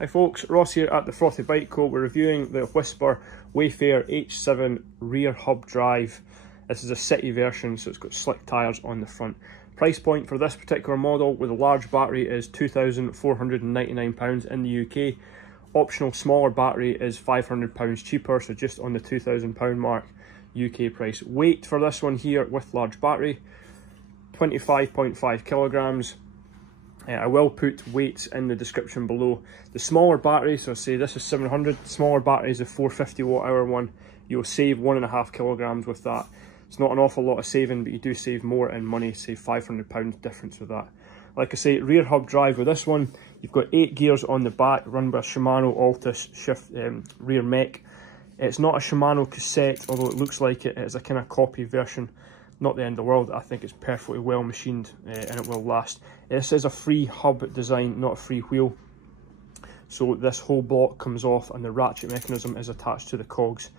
Hi folks, Ross here at the Frothy Bike Co. We're reviewing the Wisper Wayfarer H7 rear hub drive. This is a city version, so it's got slick tyres on the front. Price point for this particular model with a large battery is £2,499 in the UK. Optional smaller battery is £500 cheaper, so just on the £2,000 mark UK price. Weight for this one here with large battery, 25.5 kilograms. I will put weights in the description below. The smaller battery, so say this is 700, smaller battery is a 450 watt hour one. You'll save 1.5 kilograms with that. It's not an awful lot of saving, but you do save more in money, save £500 difference with that. Like I say, rear hub drive with this one, you've got 8 gears on the back, run by a Shimano Altus shift rear mech. It's not a Shimano cassette, although it looks like it. It's a kind of copy version. Not the end of the world. I think it's perfectly well machined and it will last. This is a free hub design, not a free wheel. So this whole block comes off and the ratchet mechanism is attached to the cogs.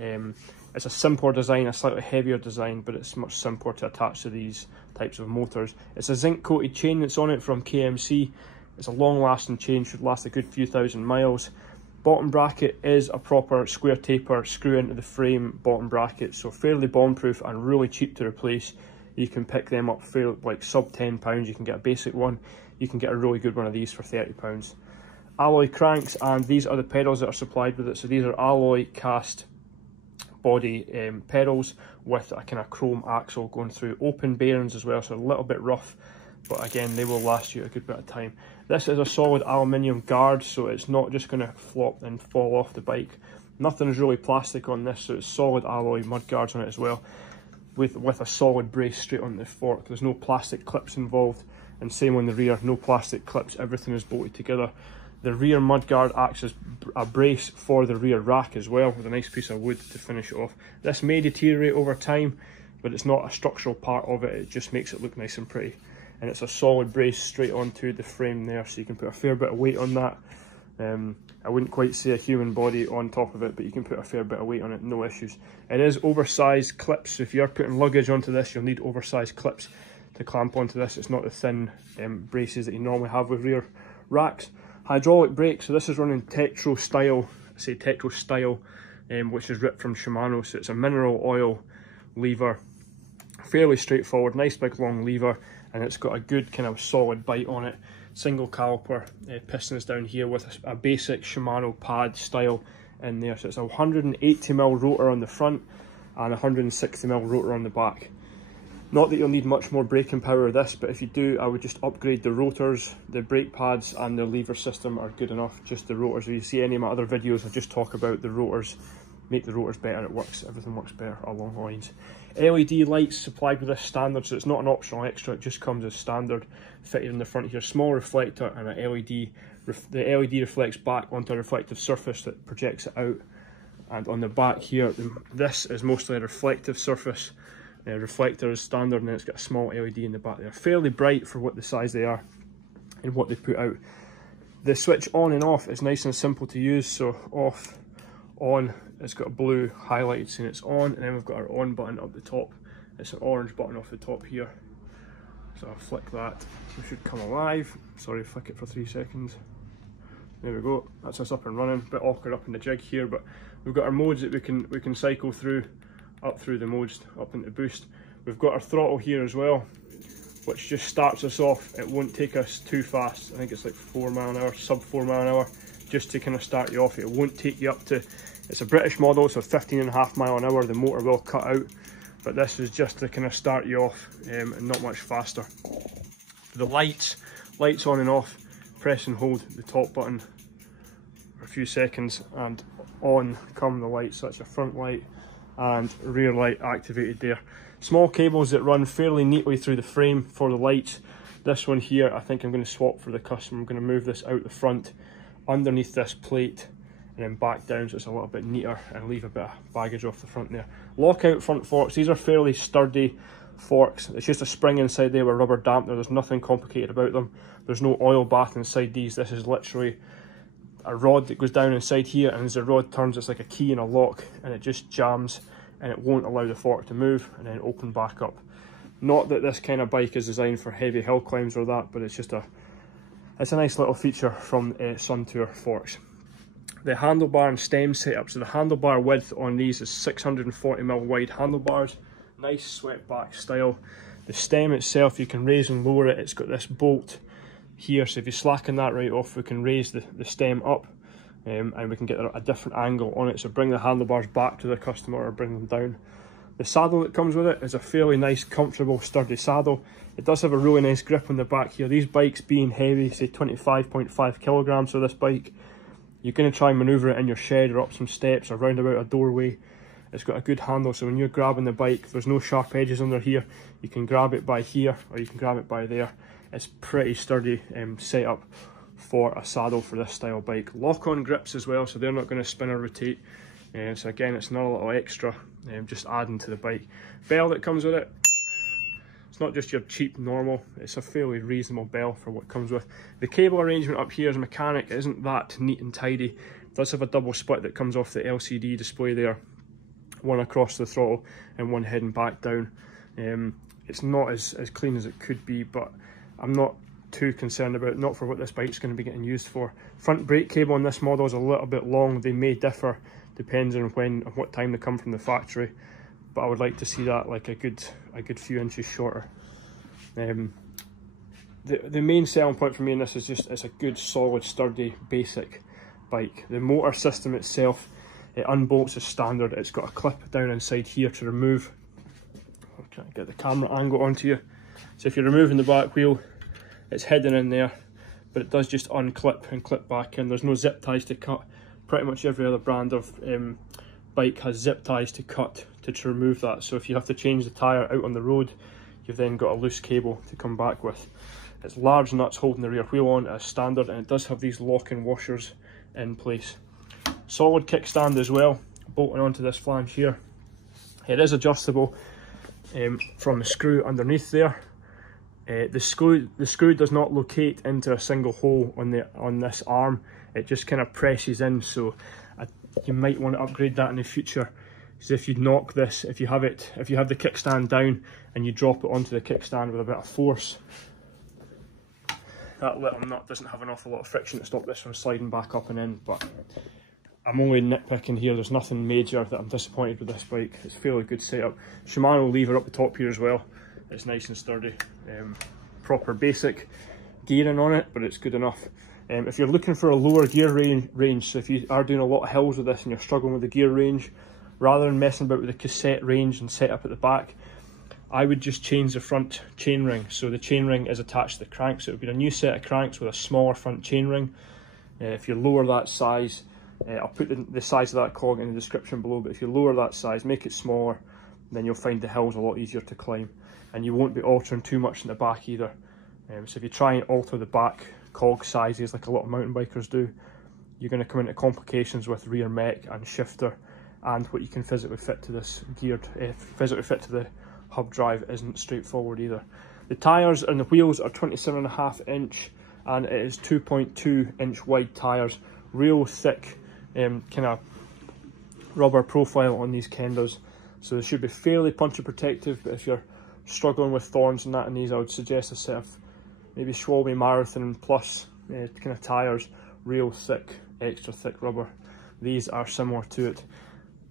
It's a simpler design, a slightly heavier design, but it's much simpler to attach to these types of motors. It's a zinc coated chain that's on it from KMC. It's a long lasting chain, should last a good few thousand miles. Bottom bracket is a proper square taper screw into the frame bottom bracket, so fairly bomb proof and really cheap to replace. You can pick them up for like sub £10. You can get a basic one. You can get a really good one of these for £30. Alloy cranks, and these are the pedals that are supplied with it. So these are alloy cast body pedals with a kind of chrome axle going through. Open bearings as well, so a little bit rough, but again they will last you a good bit of time. This is a solid aluminium guard, so it's not just going to flop and fall off the bike. Nothing's really plastic on this, so it's solid alloy mud guards on it as well, with a solid brace straight on the fork. There's no plastic clips involved, and same on the rear, no plastic clips, everything is bolted together. The rear mud guard acts as a brace for the rear rack as well, with a nice piece of wood to finish it off. This may deteriorate over time, but it's not a structural part of it, it just makes it look nice and pretty. And it's a solid brace straight onto the frame there, so you can put a fair bit of weight on that. I wouldn't quite say a human body on top of it, but you can put a fair bit of weight on it, no issues. It is oversized clips, so if you're putting luggage onto this, you'll need oversized clips to clamp onto this. It's not the thin braces that you normally have with rear racks. Hydraulic brakes, so this is running Tektro style, I say Tektro style, which is ripped from Shimano, so it's a mineral oil lever. Fairly straightforward, nice big long lever, and it's got a good kind of solid bite on it. Single caliper pistons down here with a basic Shimano pad style in there. So it's a 180mm rotor on the front and a 160mm rotor on the back. Not that you'll need much more braking power of this, but if you do, I would just upgrade the rotors. The brake pads and the lever system are good enough, just the rotors. If you see any of my other videos, I just talk about the rotors. Make the rotors better, it works, everything works better along the lines. LED lights supplied with this standard, so it's not an optional extra, it just comes as standard, fitted in the front here. Small reflector and an LED. The LED reflects back onto a reflective surface that projects it out. And on the back here, this is mostly a reflective surface. Reflector is standard, and then it's got a small LED in the back there. Fairly bright for what the size they are and what they put out. The switch on and off is nice and simple to use, so off, on, it's got a blue highlighted saying it's on, and then we've got our on button up the top. It's an orange button off the top here, so I'll flick that, we should come alive. Sorry, flick it for 3 seconds. There we go, that's us up and running. Bit awkward up in the jig here, but we've got our modes that we can cycle through, up through the modes, up into boost. We've got our throttle here as well, which just starts us off. It won't take us too fast. I think it's like 4 mile an hour, sub 4 mile an hour, just to kind of start you off. It won't take you up to, it's a British model, so 15.5 mile an hour. The motor will cut out, but this is just to kind of start you off, and not much faster. The lights on and off, press and hold the top button for a few seconds, and on come the lights. So that's your front light and rear light activated there. Small cables that run fairly neatly through the frame for the lights. This one here, I think I'm going to swap for the customer. I'm going to move this out the front underneath this plate and then back down, so it's a little bit neater, and leave a bit of baggage off the front there. Lockout front forks, these are fairly sturdy forks. It's just a spring inside there with rubber dampener. There's nothing complicated about them. There's no oil bath inside these. This is literally a rod that goes down inside here, and as the rod turns, it's like a key in a lock, and it just jams and it won't allow the fork to move and then open back up. Not that this kind of bike is designed for heavy hill climbs or that, but it's just a It's a nice little feature from Suntour forks. The handlebar and stem setup. So the handlebar width on these is 640mm wide handlebars. Nice swept back style. The stem itself, you can raise and lower it. It's got this bolt here, so if you slacken that right off, we can raise the stem up, and we can get a different angle on it, so bring the handlebars back to the customer or bring them down. The saddle that comes with it is a fairly nice, comfortable, sturdy saddle. It does have a really nice grip on the back here. These bikes being heavy, say 25.5 kilograms for this bike, you're going to try and manoeuvre it in your shed or up some steps or round about a doorway. It's got a good handle, so when you're grabbing the bike, there's no sharp edges under here. You can grab it by here or you can grab it by there. It's pretty sturdy setup for a saddle for this style bike. Lock-on grips as well, so they're not going to spin or rotate. So again, it's not a little extra, just adding to the bike. Bell that comes with it, it's not just your cheap normal, it's a fairly reasonable bell for what comes with. The cable arrangement up here as a mechanic isn't that neat and tidy. It does have a double split that comes off the LCD display there, one across the throttle and one heading back down. It's not as clean as it could be, but I'm not too concerned about it, not for what this bike's going to be getting used for. Front brake cable on this model is a little bit long. They may differ depends on what time they come from the factory, but I would like to see that like a good few inches shorter. The main selling point for me in this is just it's a good, solid, sturdy, basic bike. The motor system itself, it unbolts as standard. It's got a clip down inside here to remove. I'm trying to get the camera angle onto you. So if you're removing the back wheel, it's hidden in there, but it does just unclip and clip back in. There's no zip ties to cut. Pretty much every other brand of bike has zip ties to cut to remove that. So if you have to change the tyre out on the road, you've then got a loose cable to come back with. It's large nuts holding the rear wheel on as standard, and it does have these lock-in washers in place. Solid kickstand as well, bolting onto this flange here. It is adjustable from the screw underneath there. The screw does not locate into a single hole on this arm. It just kind of presses in, so you might want to upgrade that in the future. Because if you knock this, if you have the kickstand down and you drop it onto the kickstand with a bit of force, that little nut doesn't have an awful lot of friction to stop this from sliding back up and in. But I'm only nitpicking here. There's nothing major that I'm disappointed with this bike. It's a fairly good setup. Shimano lever up the top here as well. It's nice and sturdy. Proper basic gearing on it, but it's good enough. If you're looking for a lower gear range, so if you are doing a lot of hills with this and you're struggling with the gear range, rather than messing about with the cassette range and setup at the back, I would just change the front chainring. So the chainring is attached to the cranks. It would be a new set of cranks with a smaller front chainring. If you lower that size, I'll put the size of that cog in the description below, but if you lower that size, make it smaller, then you'll find the hills a lot easier to climb. And you won't be altering too much in the back either. So if you try and alter the back cog sizes like a lot of mountain bikers do, you're going to come into complications with rear mech and shifter, and what you can physically fit to this physically fit to the hub drive isn't straightforward either. The tyres and the wheels are 27.5 inch, and it is 2.2 inch wide tyres. Real thick kind of rubber profile on these Kendas, so they should be fairly puncture protective. But if you're struggling with thorns and that in these, I would suggest a set of maybe Schwalbe Marathon Plus kind of tyres, real thick, extra thick rubber. These are similar to it.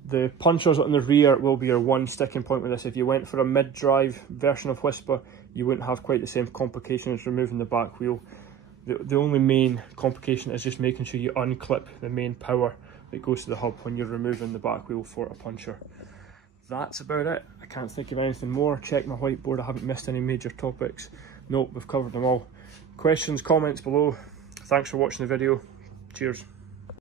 The punchers on the rear will be your one sticking point with this. If you went for a mid-drive version of Wisper, you wouldn't have quite the same complication as removing the back wheel. The only main complication is just making sure you unclip the main power that goes to the hub when you're removing the back wheel for a puncher. That's about it. I can't think of anything more. Check my whiteboard, I haven't missed any major topics. Nope, we've covered them all. Questions, comments below. Thanks for watching the video. Cheers.